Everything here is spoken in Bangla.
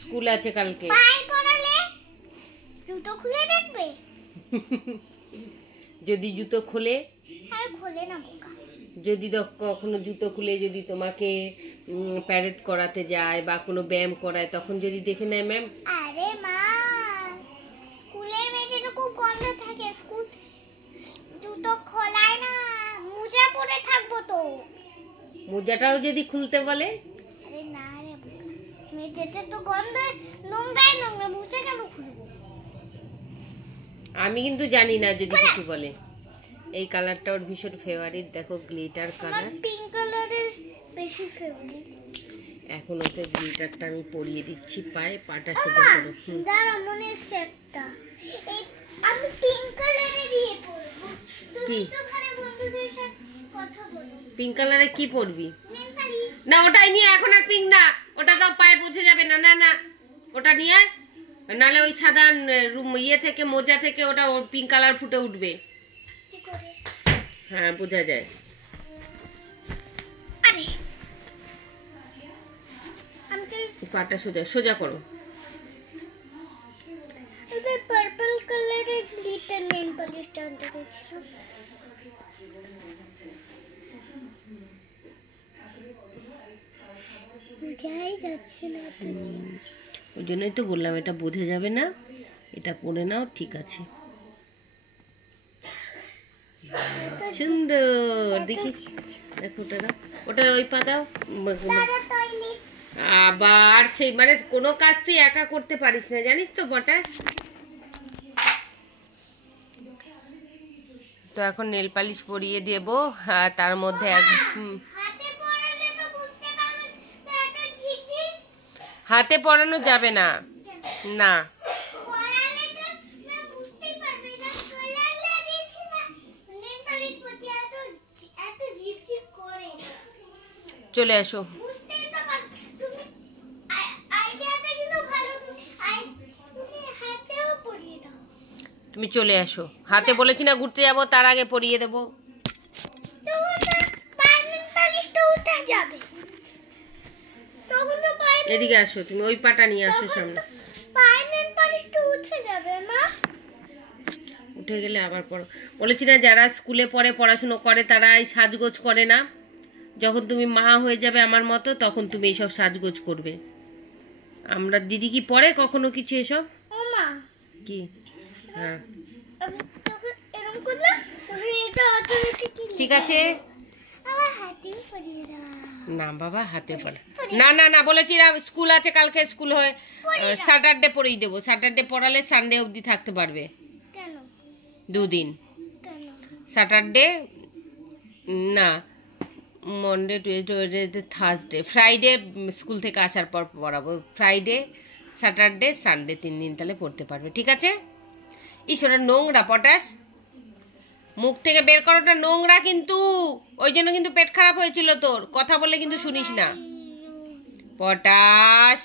স্কুল আছে কালকে। জুতো খুলে দেখবে? যদি জুতো খোলে? আর খোলে না বোকা। যদি কখনো জুতো খুলে যদি তোমাকে প্যারেড করাতে যায় বা কোনো ব্যায়াম করায় তখন যদি দেখে নেয় ম্যাম? আরে মা, স্কুলের মেঝে তো খুব গন্ধ থাকে, স্কুল জুতো খোলায় না, মোজা পরে থাকবো তো। মোজাটাও যদি খুলতে বলে? আরে না রে বোকা, মেঝেতে তো গন্ধ, নোংরাই নোংরা, মোজা কেন খুলবো? আমি কিন্তু জানি না যদি কিছু বলে। এই কালারটা ওর ভীষণ ফেভারিট, দেখো গ্লিটার কালার। পিঙ্ক কালারের বেশি ফেভারিট। এখন ওকে গ্লিটারটা আমি পরিয়ে দিচ্ছি পায়ে, পাটা সোজা করো। দাঁড়া, মনে সেটটা এই আমি পিঙ্ক কালারে দিয়ে পরবো। তুমি তো ঘরে বন্ধুদের সাথে কথা বলো। পিঙ্ক কালারে কি পরবি? Nail polish. না ওটাই নিয়ে, এখন আর পিঙ্ক না, ওটা তো পায়ে বোঝা যাবে না। না না, ওটা নিয়ে, নালে ওই সাদা ইয়ে থেকে, মোজা থেকে ওটা পিঙ্ক কালার ফুটে উঠবে। কি করে? হ্যাঁ, বোঝা যায়। আরে আমি তো পাটা সোজা সোজা করো। এটা পার্পল কালারের গ্লিটার নেল পালিশটা আনতে গেছিলাম। বুঝাই যাচ্ছে না তো। ওই জন্যই তো বললাম এটা বোঝা যাবে না, এটা পরে নাও, ঠিক আছে। সুন্দর, দেখি দেখো ওটা দাও, ওটা ওই পা দাও। আবার সেই মানে কোনো কাজ তুই একা করতে পারিস না, জানিস তো পটাশ। তো এখন নেল পালিশ পরিয়ে দেব, তার মধ্যে হাতে পরানো যাবে না, না। চলে আসো, তুমি চলে আসো। হাতে বলেছি না ঘুরতে যাবো, তার আগে পরিয়ে দেবো। এদিকে আসো, তুমি ওই পাটা নিয়ে আসো সামনে। উঠে গেলে আবার পড়ো। বলেছি না, যারা স্কুলে পড়ে, পড়াশুনো করে, তারা এই সাজগোজ করে না। যখন তুমি মা হয়ে যাবে আমার মতো, তখন তুমি এইসব সাজগোজ করবে। আমরা দিদি কি পড়ে কখনো কিছু এসব? কি? হ্যাঁ, ঠিক আছে। না বাবা, হাতে পড়ে না, না না, বলেছি না স্কুল আছে কালকে, স্কুল হয় স্যাটারডে পরেই দেবো। স্যাটারডে পড়ালে সানডে অবধি থাকতে পারবে, দুদিন। স্যাটারডে না, Monday, Tuesday, Thursday, Friday school থেকে আসার পর পড়াবো। ফ্রাইডে, স্যাটারডে, সানডে 3 দিন তাহলে পড়তে পারবে, ঠিক আছে। ঈশ্বরের নোংরা পটাশ, মুখ থেকে বের করাটা নোংরা কিন্তু, ওই জন্য কিন্তু পেট খারাপ হয়েছিল তোর। কথা বলে কিন্তু শুনিস না পটাশ।